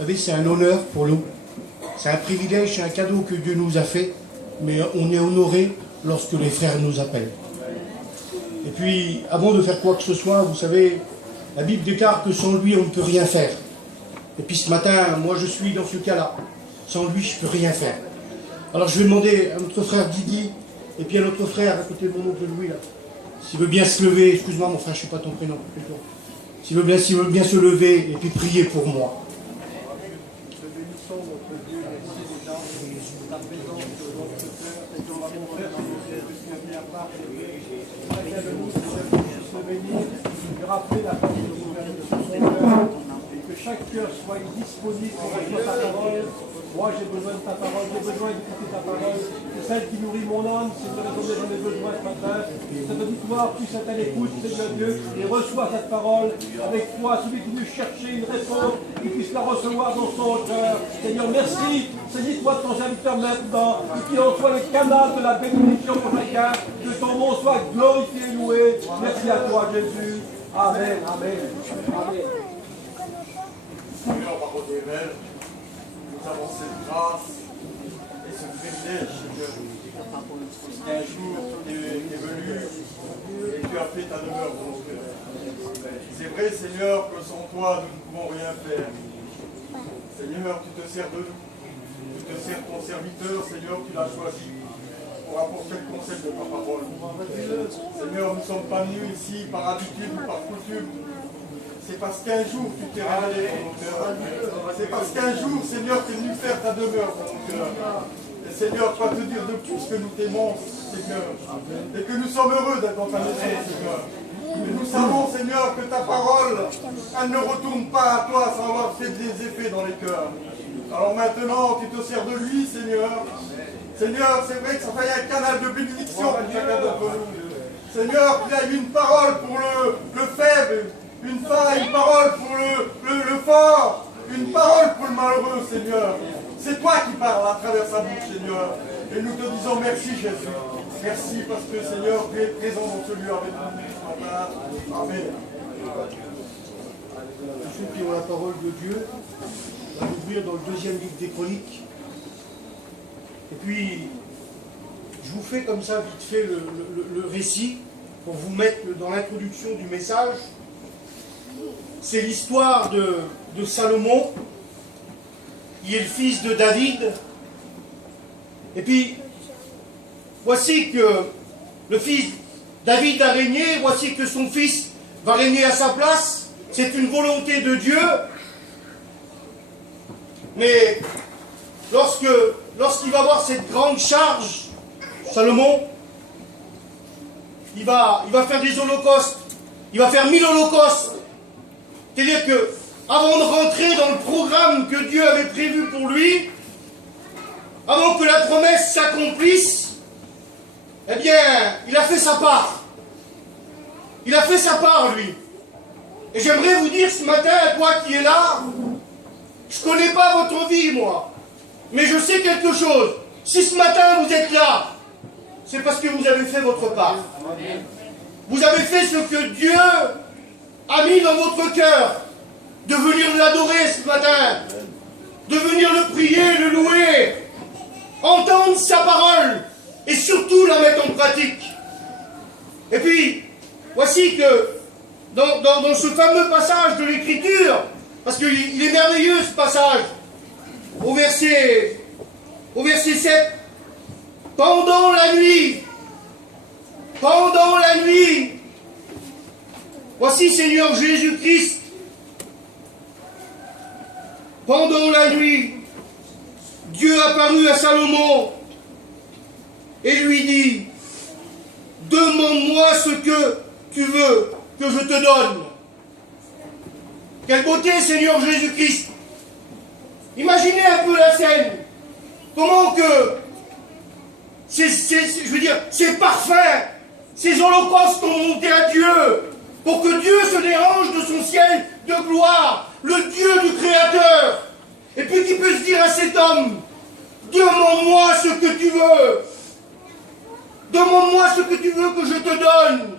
Vous savez, c'est un honneur pour nous. C'est un privilège, c'est un cadeau que Dieu nous a fait. Mais on est honoré lorsque les frères nous appellent. Et puis, avant de faire quoi que ce soit, vous savez, la Bible déclare que sans lui, on ne peut rien faire. Et puis ce matin, moi je suis dans ce cas-là. Sans lui, je ne peux rien faire. Alors je vais demander à notre frère Didier, et puis à notre frère à côté de mon oncle Louis, là, s'il veut bien se lever, excuse-moi mon frère, je ne sais pas ton prénom, s'il veut bien se lever et puis prier pour moi. Rappeler la parole de gouvernement de son cœur, et que chaque cœur soit disponible pour recevoir ta parole. Moi j'ai besoin de ta parole, j'ai besoin d'écouter ta parole. C'est celle qui nourrit mon âme, c'est de combien j'en ai besoin ce matin. Cette auditoire puisse être à l'écoute, Seigneur Dieu, et reçois cette parole avec toi, celui qui veut chercher une réponse, qui puisse la recevoir dans son cœur. Seigneur, merci. Saisis-toi de ton serviteur maintenant, et qu'il en soit le canal de la bénédiction pour chacun, que ton nom soit glorifié et loué. Merci à toi, Jésus. Amen, amen, amen. Seigneur, par votre révèle, nous avons cette grâce et ce privilège, Seigneur, qu'un jour tu es venu et tu as fait ta demeure dans nos cœurs. C'est vrai, Seigneur, que sans toi, nous ne pouvons rien faire. Seigneur, tu te sers de nous, tu te sers de ton serviteur, Seigneur, tu l'as choisi pour apporter le conseil de ta parole. Seigneur, nous ne sommes pas venus ici par habitude ou par coutume. C'est parce qu'un jour tu t'es révélé dans nos cœurs. C'est parce qu'un jour, Seigneur, tu es venu faire ta demeure dans nos cœurs. Et Seigneur, pas te dire de plus que nous t'aimons, Seigneur. Et que nous sommes heureux d'être dans ta maison, Seigneur. Et nous savons, Seigneur, que ta parole, elle ne retourne pas à toi sans avoir fait des effets dans les cœurs. Alors maintenant, tu te sers de lui, Seigneur. Seigneur, c'est vrai que ça fait un canal de bénédiction pour chacun d'entre nous. Seigneur, qu'il y ait une parole pour le faible, une parole pour le fort, une parole pour le malheureux, Seigneur. C'est toi qui parles à travers sa bouche, Seigneur. Et nous te disons merci, Jésus. Merci parce que, Seigneur, tu es présent dans ce lieu avec nous ce matin. Amen. Tous ceux qui ont la parole de Dieu, on va ouvrir dans le 2e livre des Chroniques. Et puis, je vous fais comme ça vite fait le récit pour vous mettre dans l'introduction du message. C'est l'histoire de Salomon, qui est le fils de David. Et puis, voici que le fils David a régné, voici que son fils va régner à sa place. C'est une volonté de Dieu. Mais lorsqu'il va avoir cette grande charge, Salomon, il va faire des holocaustes. Il va faire 1000 holocaustes. C'est-à-dire que, avant de rentrer dans le programme que Dieu avait prévu pour lui, avant que la promesse s'accomplisse, eh bien, il a fait sa part. Il a fait sa part, lui. Et j'aimerais vous dire ce matin, à toi qui es là, je ne connais pas votre vie, moi, mais je sais quelque chose. Si ce matin vous êtes là, c'est parce que vous avez fait votre part. Vous avez fait ce que Dieu a mis dans votre cœur, de venir l'adorer ce matin, de venir le prier, le louer, entendre sa parole, et surtout la mettre en pratique. Et puis, voici que, dans ce fameux passage de l'Écriture, parce qu'il est merveilleux ce passage, au verset 7, pendant la nuit, voici Seigneur Jésus-Christ, pendant la nuit, Dieu apparut à Salomon et lui dit, demande-moi ce que tu veux que je te donne. Quelle beauté, Seigneur Jésus-Christ. Imaginez un peu la scène. Comment que c'est parfait. Ces holocaustes ont monté à Dieu pour que Dieu se dérange de son ciel de gloire, le Dieu du Créateur. Et puis qu'il peut se dire à cet homme, demande-moi ce que tu veux. Demande-moi ce que tu veux que je te donne.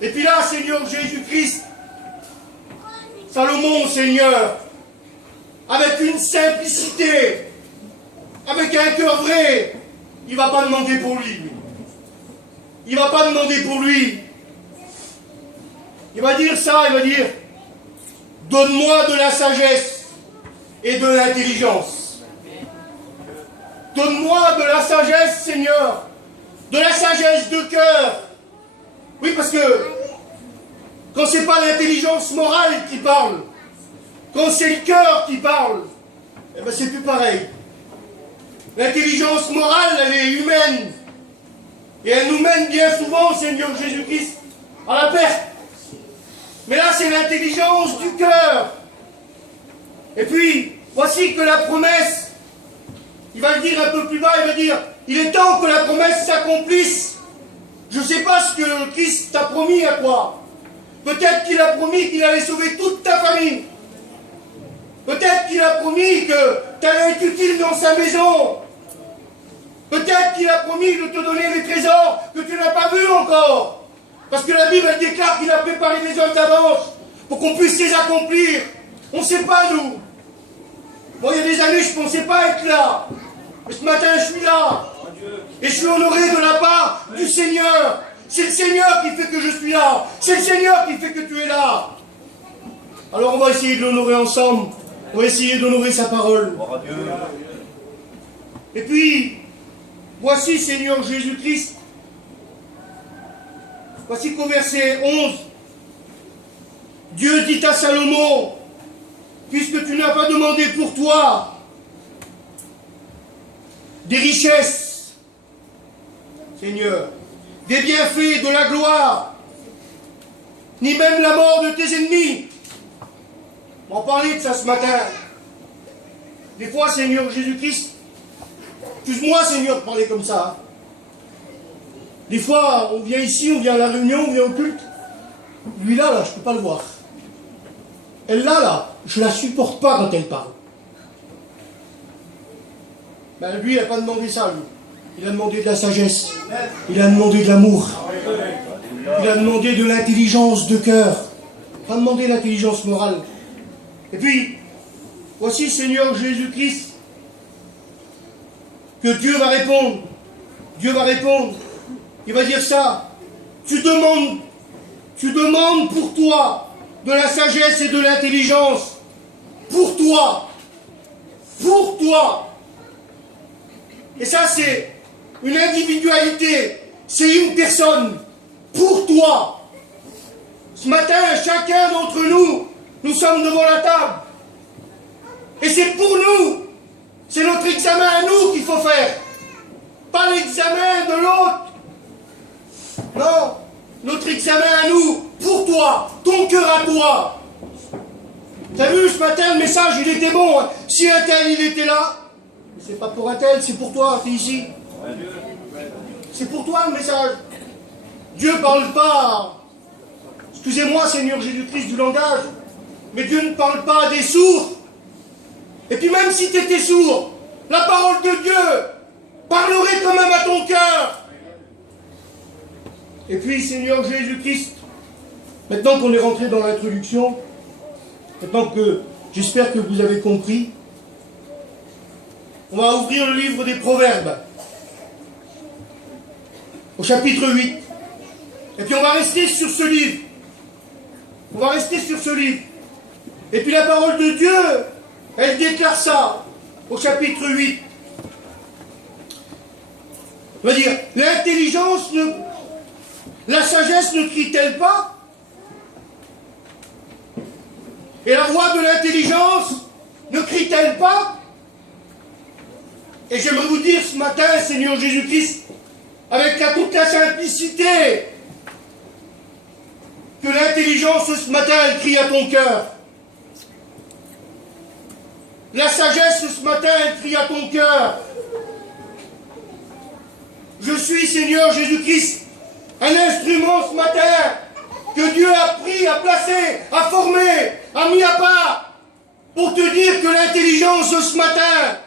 Et puis là, Seigneur Jésus-Christ, Salomon, Seigneur, avec une simplicité, avec un cœur vrai, il ne va pas demander pour lui. Il ne va pas demander pour lui. Il va dire ça, il va dire, donne-moi de la sagesse et de l'intelligence. Donne-moi de la sagesse, Seigneur, de la sagesse de cœur. Oui, parce que quand ce n'est pas l'intelligence morale qui parle, quand c'est le cœur qui parle, eh ben c'est plus pareil. L'intelligence morale, elle est humaine. Et elle nous mène bien souvent, Seigneur Jésus-Christ, à la perte. Mais là, c'est l'intelligence du cœur. Et puis, voici que la promesse, il va le dire un peu plus bas, il va dire, il est temps que la promesse s'accomplisse. Je ne sais pas ce que Christ t'a promis à toi. Peut-être qu'il a promis qu'il allait sauver toute ta famille. Peut-être qu'il a promis que tu allais être utile dans sa maison. Peut-être qu'il a promis de te donner des trésors que tu n'as pas vus encore. Parce que la Bible, elle déclare qu'il a préparé des œuvres d'avance pour qu'on puisse les accomplir. On ne sait pas, nous. Bon, il y a des années, je ne pensais pas être là. Mais ce matin, je suis là. Et je suis honoré de la part du Seigneur. C'est le Seigneur qui fait que je suis là. C'est le Seigneur qui fait que tu es là. Alors on va essayer de l'honorer ensemble. On va essayer d'honorer sa parole. Et puis, voici Seigneur Jésus-Christ. Voici qu'au verset 11, Dieu dit à Salomon, puisque tu n'as pas demandé pour toi des richesses, Seigneur, des bienfaits, de la gloire, ni même la mort de tes ennemis. On va parler de ça ce matin. Des fois, Seigneur Jésus-Christ, excuse-moi Seigneur de parler comme ça. Des fois, on vient ici, on vient à la réunion, on vient au culte. Lui là, je ne peux pas le voir. Elle là, je ne la supporte pas quand elle parle. Ben, lui, il n'a pas demandé ça, lui. Il a demandé de la sagesse. Il a demandé de l'amour. Il a demandé de l'intelligence de cœur. Il a demandé l'intelligence morale. Et puis, voici Seigneur Jésus-Christ, que Dieu va répondre. Dieu va répondre. Il va dire ça. Tu demandes pour toi de la sagesse et de l'intelligence. Pour toi. Pour toi. Et ça, c'est une individualité. C'est une personne. Pour toi. Ce matin, chacun d'entre nous, nous sommes devant la table. Et c'est pour nous. C'est notre examen à nous qu'il faut faire. Pas l'examen de l'autre. Non. Notre examen à nous. Pour toi. Ton cœur à toi. T'as vu ce matin, le message, il était bon. Hein. Si un tel, il était là. C'est pas pour un tel, c'est pour toi. T'es ici. C'est pour toi le message. Dieu ne parle pas. Excusez-moi, Seigneur Jésus-Christ, du langage. Mais Dieu ne parle pas à des sourds. Et puis même si tu étais sourd, la parole de Dieu parlerait quand même à ton cœur. Et puis, Seigneur Jésus-Christ, maintenant qu'on est rentré dans l'introduction, maintenant que j'espère que vous avez compris, on va ouvrir le livre des Proverbes, au chapitre 8. Et puis on va rester sur ce livre. On va rester sur ce livre. Et puis la parole de Dieu, elle déclare ça, au chapitre 8. On va dire, la sagesse ne crie-t-elle pas? Et la voix de l'intelligence ne crie-t-elle pas? Et j'aimerais vous dire ce matin, Seigneur Jésus-Christ, avec toute la simplicité, que l'intelligence ce matin, elle crie à ton cœur. La sagesse ce matin, elle crie à ton cœur. Je suis, Seigneur Jésus-Christ, un instrument ce matin que Dieu a pris, a placé, a formé, a mis à part pour te dire que l'intelligence ce matin,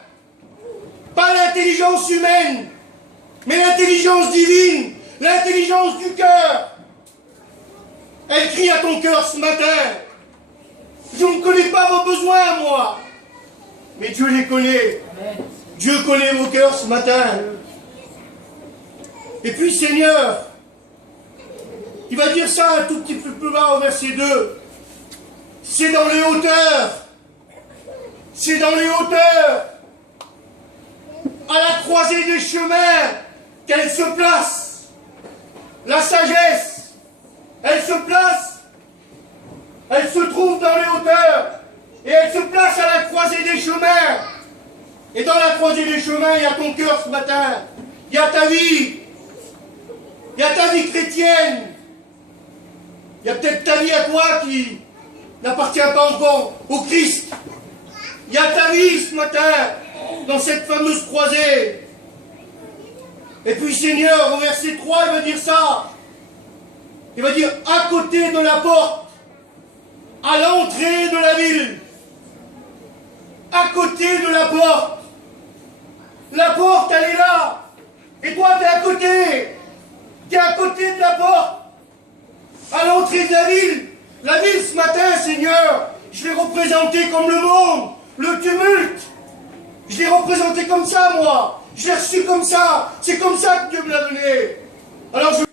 pas l'intelligence humaine, mais l'intelligence divine, l'intelligence du cœur, elle crie à ton cœur ce matin. Je ne connais pas vos besoins, moi. Mais Dieu les connaît. Dieu connaît vos cœurs ce matin. Et puis Seigneur, il va dire ça un tout petit peu plus bas au verset 2. C'est dans les hauteurs. C'est dans les hauteurs, à la croisée des chemins, qu'elle se place. La sagesse, elle se place. Elle se trouve dans les hauteurs. Et elle se place à la croisée des chemins. Et dans la croisée des chemins, il y a ton cœur ce matin. Il y a ta vie. Il y a ta vie chrétienne. Il y a peut-être ta vie à toi qui n'appartient pas encore au Christ. Il y a ta vie ce matin dans cette fameuse croisée. Et puis Seigneur, au verset 3, il va dire ça. Il va dire à côté de la porte, à l'entrée de la ville. À côté de la porte. La porte, elle est là. Et toi, tu es à côté. Tu es à côté de la porte. À l'entrée de la ville. La ville ce matin, Seigneur, je l'ai représentée comme le monde, le tumulte. Je l'ai représenté comme ça, moi. Je l'ai reçu comme ça. C'est comme ça que Dieu me l'a donné. Alors je